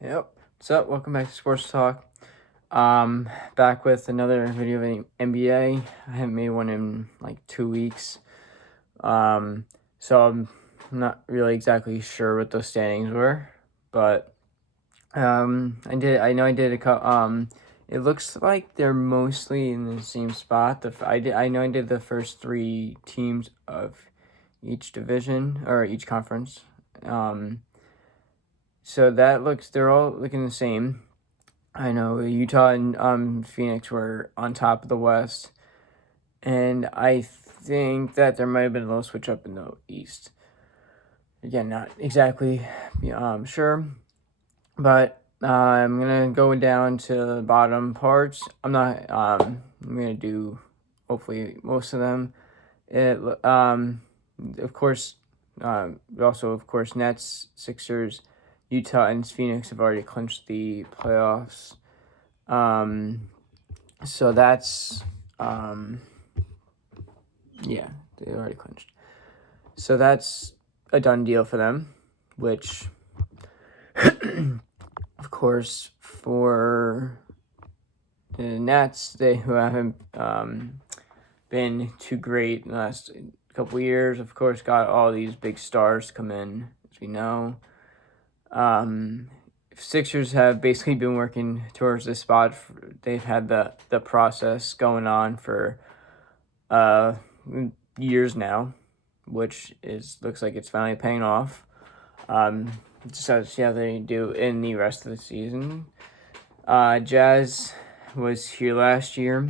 Yep. What's up? Welcome back to Sports Talk. Back with another video of the NBA. I haven't made one in like 2 weeks. So I'm not really exactly sure what those standings were, but I know I did a couple. It looks like they're mostly in the same spot. I know I did the first 3 teams of each division or each conference. So they're all looking the same. I know Utah and Phoenix were on top of the West, and I think that there might have been a little switch up in the East. Again, not exactly sure, but I'm gonna go down to the bottom parts. I'm gonna do hopefully most of them. Of course, also of course Nets, Sixers, Utah, and Phoenix have already clinched the playoffs. So that's yeah, they already clinched. So that's a done deal for them, which of course for the Nets, who haven't been too great in the last couple years, of course, got all these big stars come in, as we know. Sixers have basically been working towards this spot. They've had the process going on for years now, which looks like it's finally paying off. Just have to see how they do in the rest of the season. Jazz was here last year.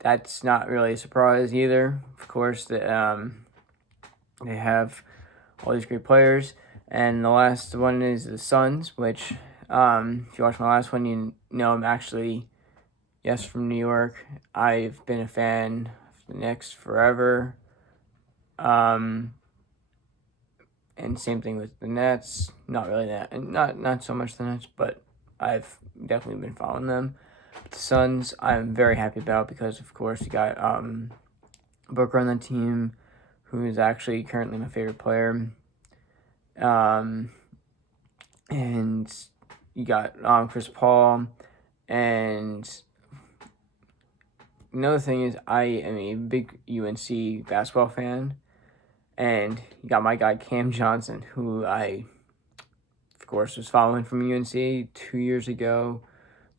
That's not really a surprise either. Of course, they have all these great players. And the last one is the Suns, which, if you watch my last one, you know I'm actually, from New York. I've been a fan of the Knicks forever. And same thing with the Nets. Not really that, and not so much the Nets, but I've definitely been following them. But the Suns, I'm very happy about because, of course, you got Booker on the team, who is actually currently my favorite player. And you got Chris Paul, and another thing is I am a big UNC basketball fan, and you got my guy Cam Johnson, who I, of course, was following from UNC 2 years ago,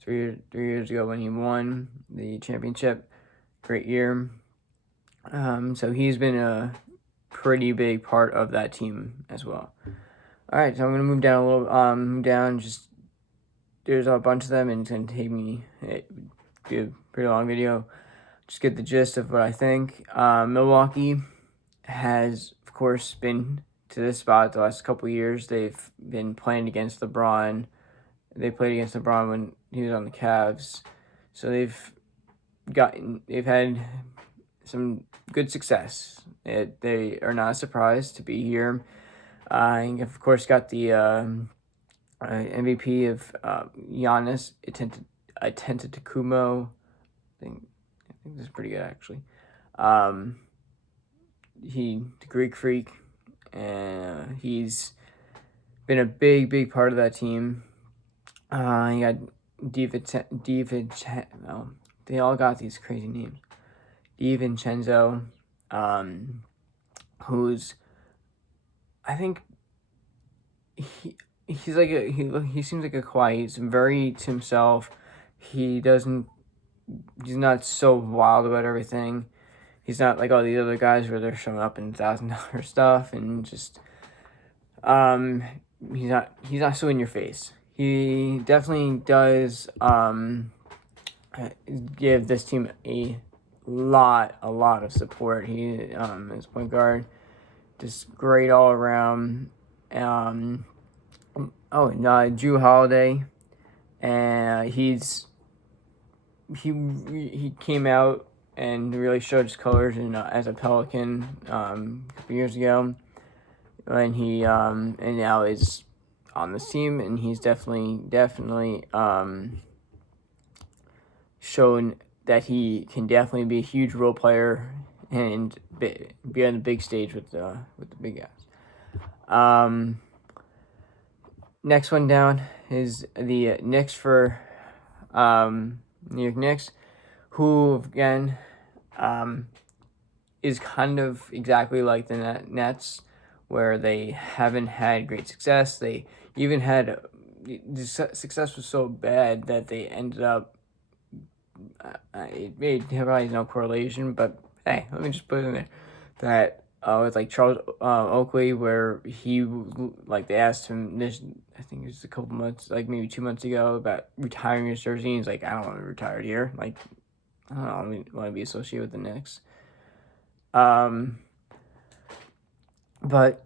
3 years ago when he won the championship. Great year. So he's been a pretty big part of that team as well. All right, so I'm gonna move down a little. Just there's a bunch of them, and it's gonna take me be a pretty long video. Just get the gist of what I think. Milwaukee has, of course, been to this spot the last couple of years. They've been playing against LeBron. They played against LeBron when he was on the Cavs, so they've had some good success. They are not surprised to be here. Of course, got the MVP of Giannis Antetokounmpo. I think this is pretty good actually. The Greek Freak, and he's been a big part of that team. You got they all got these crazy names. DiVincenzo, who's, I think he seems like a quiet. He's very to himself. He's not so wild about everything. He's not like all these other guys where they're showing up in $1,000 stuff and just he's not so in your face. He definitely does give this team a lot of support. He is point guard, just great all around. Drew Holiday, and he came out and really showed his colors as a Pelican a couple years ago, when he and now is on this team, and he's definitely shown that he can definitely be a huge role player and be on the big stage with the big guys. next one down is the Knicks for New York Knicks, who again is kind of exactly like the Nets, where they haven't had great success. They even had the success was so bad that they ended up. It probably no correlation, but hey, let me just put it in there that with like Charles Oakley, where he like they asked him this, I think it was a couple months, like maybe 2 months ago, about retiring his jersey. And he's like, I don't want to be retired here. Like, I don't know, I want to be associated with the Knicks. But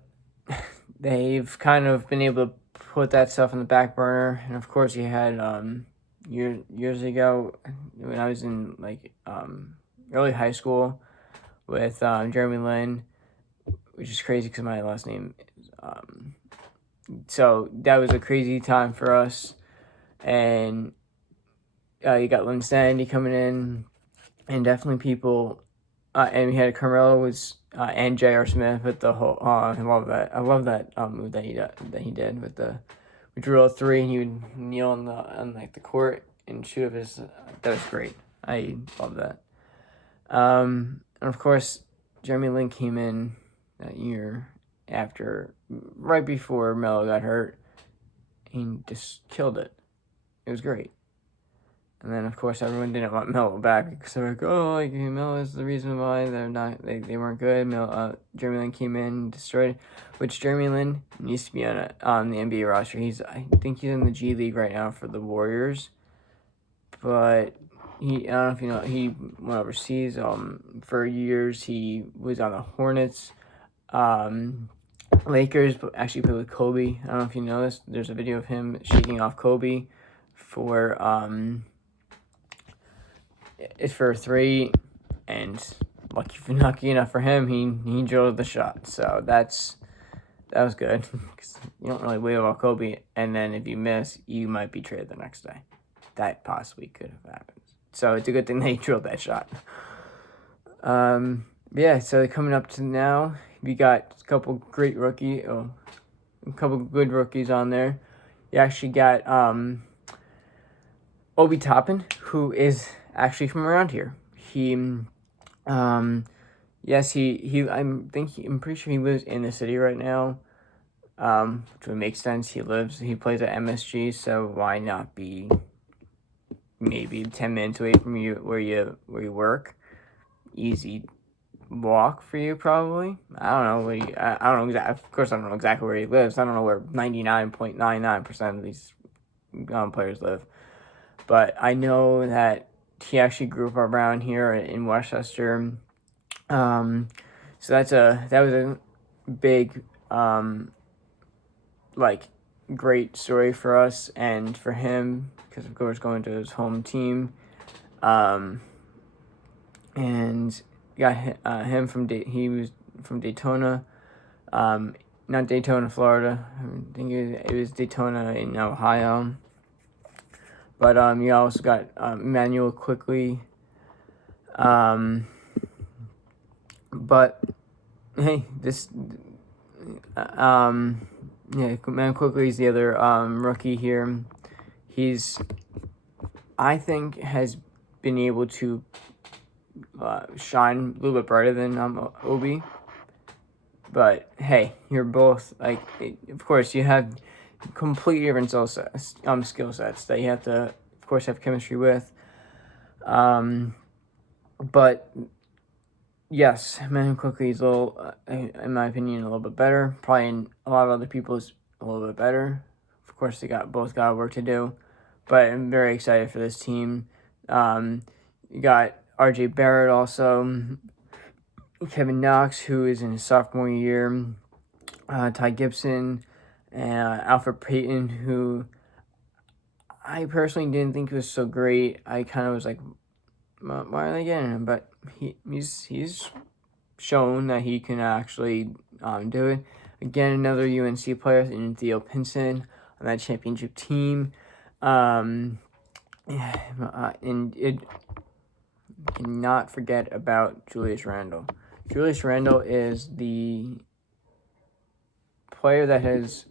they've kind of been able to put that stuff on the back burner, and of course, you had years ago when I was in like early high school with Jeremy Lin, which is crazy because my last name is so that was a crazy time for us, and you got Lynn Sandy coming in, and definitely people, and we had Carmelo was and J.R. Smith with the whole. I love that move that he did with the. We drew a three, and he would kneel on like the court and shoot up his. That was great. I love that. And of course, Jeremy Lin came in that year right before Melo got hurt, and just killed it. It was great. And then, of course, everyone didn't want Melo back because they were like, oh, like, Melo is the reason why they weren't good. Jeremy Lin came in and destroyed it, which Jeremy Lin needs to be on the NBA roster. I think he's in the G League right now for the Warriors, but I don't know if you know, he went overseas. For years, he was on the Hornets. Lakers actually played with Kobe. I don't know if you know this. There's a video of him shaking off Kobe for it's for a three, and lucky enough for him, he drilled the shot. So that was good because you don't really wave off Kobe, and then if you miss, you might be traded the next day. That possibly could have happened. So it's a good thing they drilled that shot. Yeah. So coming up to now, we got a couple good rookies on there. You actually got Obi Toppin, who is actually from around here. I'm pretty sure he lives in the city right now. Which would make sense. He plays at MSG, so why not be maybe 10 minutes away from you where you work? Easy walk for you, probably. I don't know. I don't know exactly. Of course, I don't know exactly where he lives. I don't know where 99.99% of these players live. But I know that he actually grew up around here in Westchester. So that was a big, great story for us and for him, because of course going to his home team. And got him he was from Daytona, not Daytona, Florida. I think it was Daytona in Ohio. But you also got Emmanuel Quickly. But hey, Man Quickly is the other rookie here. I think, has been able to shine a little bit brighter than Obi. But hey, you're both of course you have completely different skill sets that you have to, of course, have chemistry with. But yes, Man Quickly is a little, in my opinion, a little bit better. Probably in a lot of other people's a little bit better. Of course, they both got work to do, but I'm very excited for this team. You got R.J. Barrett also, Kevin Knox, who is in his sophomore year, Ty Gibson, and Alfred Payton, who I personally didn't think was so great. I kind of was like, why are they getting him? But he's shown that he can actually do it. Again, another UNC player in Theo Pinson on that championship team. And it cannot forget about Julius Randle. Julius Randle is the player that has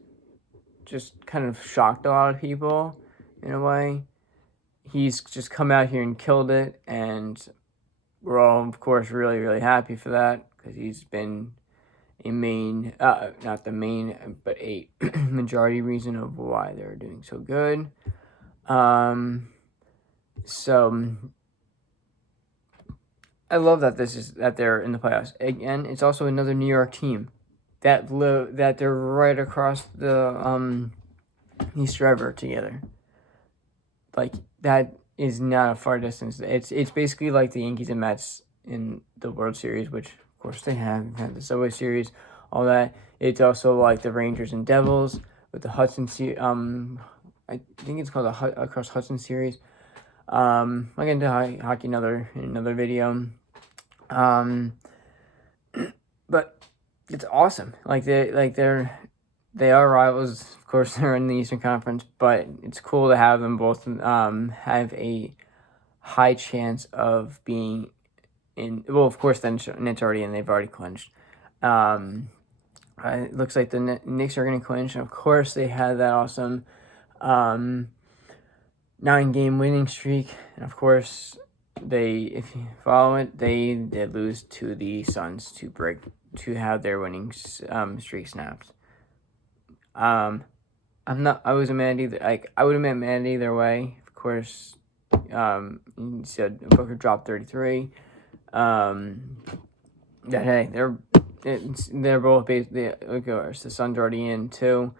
just kind of shocked a lot of people in a way. He's just come out here and killed it, and we're all, of course, really, really happy for that because he's been a main, not the main, but a majority reason of why they're doing so good. So I love that they're in the playoffs. Again, it's also another New York team that they're right across the East River together. Like, that is not a far distance. It's basically like the Yankees and Mets in the World Series, which of course they have had the Subway Series, all that. It's also like the Rangers and Devils with the Hudson I think it's called the Across Hudson Series. I'll get into hockey in another video. But it's awesome. They are rivals. Of course, they're in the Eastern Conference, but it's cool to have them both have a high chance of being in. Well, of course, then it's already in. They've already clinched. It looks like the Knicks are going to clinch. And of course, they had that awesome 9-game winning streak. And of course, if you follow it, they did lose to the Suns to have their winning streak snapped. I wasn't mad either. Like, I would have been mad either way. Of course, you said Booker dropped 33. Hey, they're both of course, the Suns already in too,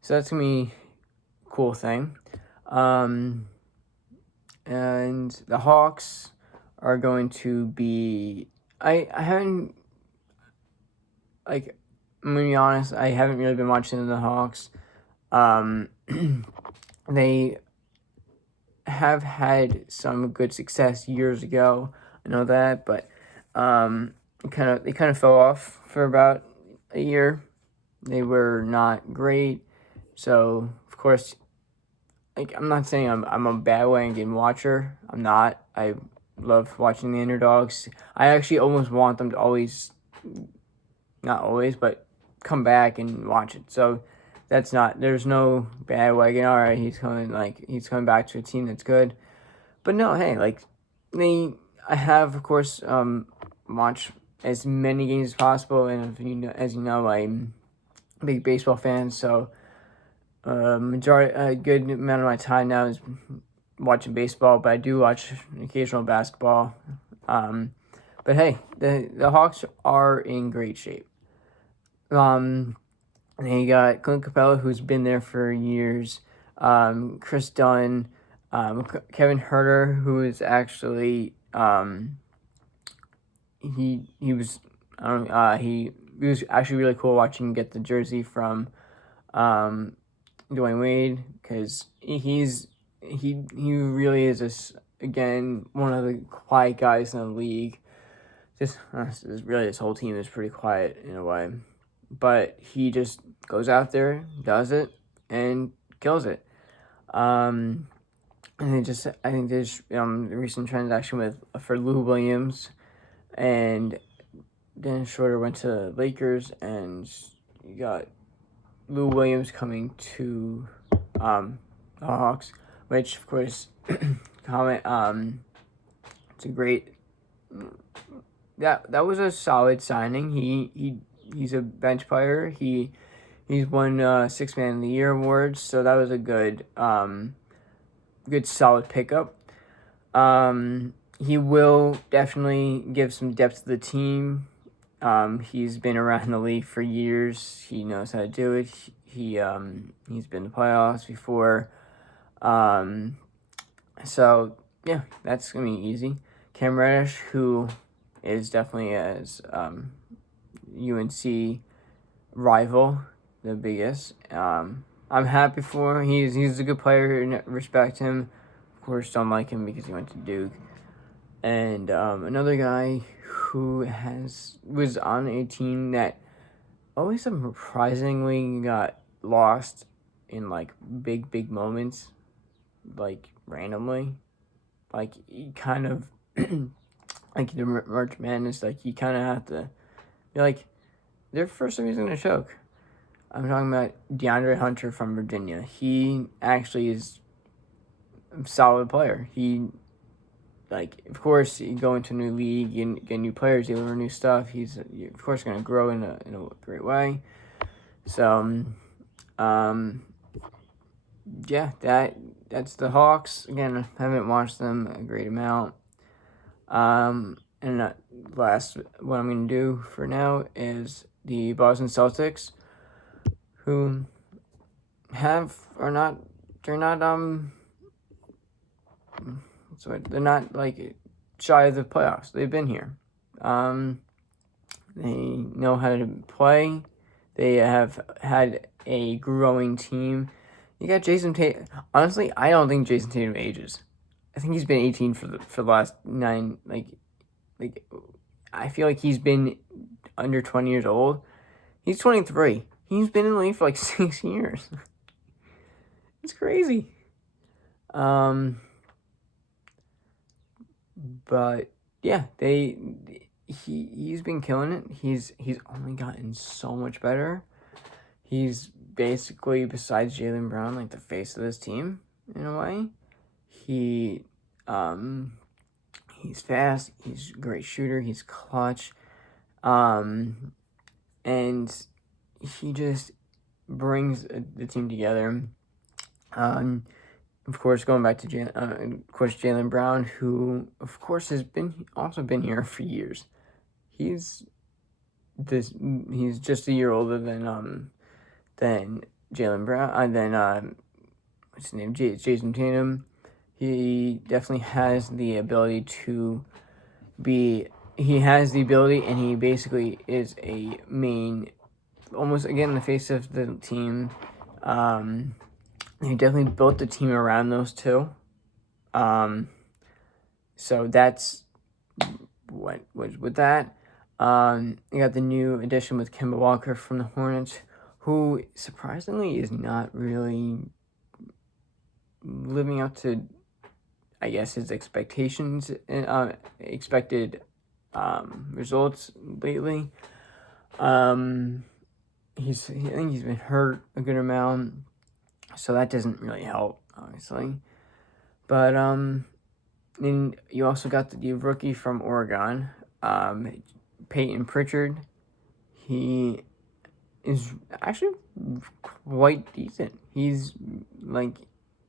so that's gonna be a cool thing. And the Hawks are going to be. I haven't, like, I'm gonna be honest, I haven't really been watching the Hawks. They have had some good success years ago. I know that, but they kind of fell off for about a year. They were not great. So of course, like, I'm not saying I'm a bandwagon game watcher. I'm not. I love watching the underdogs. I actually almost want them to always, not always, but come back and watch it. So there's no bandwagon. All right, he's coming back to a team that's good. But no, hey, like, I have, of course, watched as many games as possible, and as you know, I'm a big baseball fan, so a good amount of my time now is watching baseball, but I do watch occasional basketball. But hey, the Hawks are in great shape. And you got Clint Capella, who's been there for years. Chris Dunn, Kevin Herter, who is actually he was actually really cool watching him get the jersey from Dwayne Wade, because he really is again one of the quiet guys in the league. Just really, this whole team is pretty quiet in a way, but he just goes out there, does it, and kills it. And I think there's the recent transaction for Lou Williams, and Dennis Schroeder went to Lakers, and you got Lou Williams coming to the Hawks, which of course it's a great. That was a solid signing. He's a bench player. He's won 6 Man of the Year awards, so that was a good solid pickup. He will definitely give some depth to the team. He's been around the league for years. He knows how to do it. He's been in the playoffs before. So yeah, that's gonna be easy. Cam Reddish, who is definitely as UNC rival, the biggest. I'm happy for him. He's a good player. Respect him. Of course, don't like him because he went to Duke. And another guy who was on a team that always surprisingly got lost in like big moments, like randomly, like he kind of like the March Madness, like you kind of have to be like, they're for some reason gonna choke. I'm talking about DeAndre Hunter from Virginia. He actually is a solid player. He, like, of course, you go into a new league, you get new players, you learn new stuff. He's, of course, going to grow in a great way. So, yeah, that's the Hawks. Again, I haven't watched them a great amount. And last, what I'm going to do for now is the Boston Celtics, who they're not like shy of the playoffs. They've been here. They know how to play. They have had a growing team. You got Jason Tatum. Honestly, I don't think Jason Tatum ages. I think he's been 18 for the last 9. Like I feel like he's been under 20 years old. He's 23. He's been in the league for like 6 years. It's crazy. But yeah, he's been killing it. He's only gotten so much better. He's basically, besides Jaylen Brown, like the face of this team in a way. He's fast. He's a great shooter. He's clutch. And he just brings the team together. Of course, going back to Jaylen Brown, who of course has been here for years. He's just a year older than Jaylen Brown, and then what's his name, Jason Tatum. He definitely has the ability to be. He has the ability, and he basically is a main, almost again the face of the team. He definitely built the team around those two. So that's what was with that. You got the new addition with Kendall Walker from the Hornets, who surprisingly is not really living up to, I guess, his expectations and expected results lately. I think he's been hurt a good amount, so that doesn't really help, obviously. But then you also got the rookie from Oregon, Peyton Pritchard. He is actually quite decent. He's one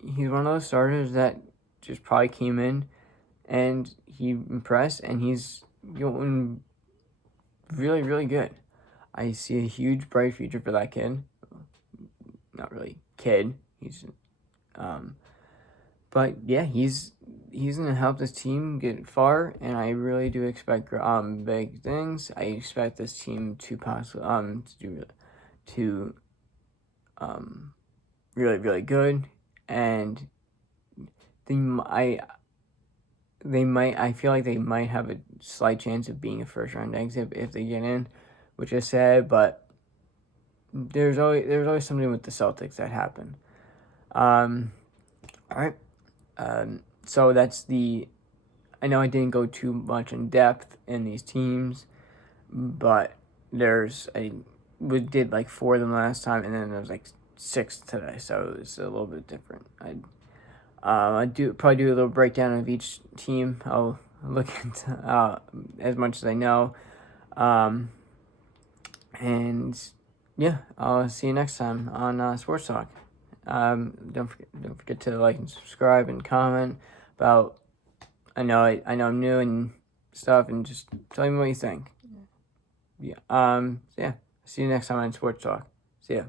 of those starters that just probably came in and he impressed, and he's going really, really good. I see a huge, bright future for that kid. Not really kid. He's, but yeah, he's gonna help this team get far, and I really do expect big things. I expect this team to possibly to really, really good, and I feel like they might have a slight chance of being a first round exit if they get in, which is sad, but there's always something with the Celtics that happen. All right. So that's I know I didn't go too much in depth in these teams, but we did like 4 of them last time, and then there was like 6 today, so it's a little bit different. I probably do a little breakdown of each team. I'll look into as much as I know. And yeah, I'll see you next time on Sports Talk. Don't forget to like and subscribe and comment about. I know I'm new and stuff, and just tell me what you think. Yeah. So yeah. See you next time on Sports Talk. See ya.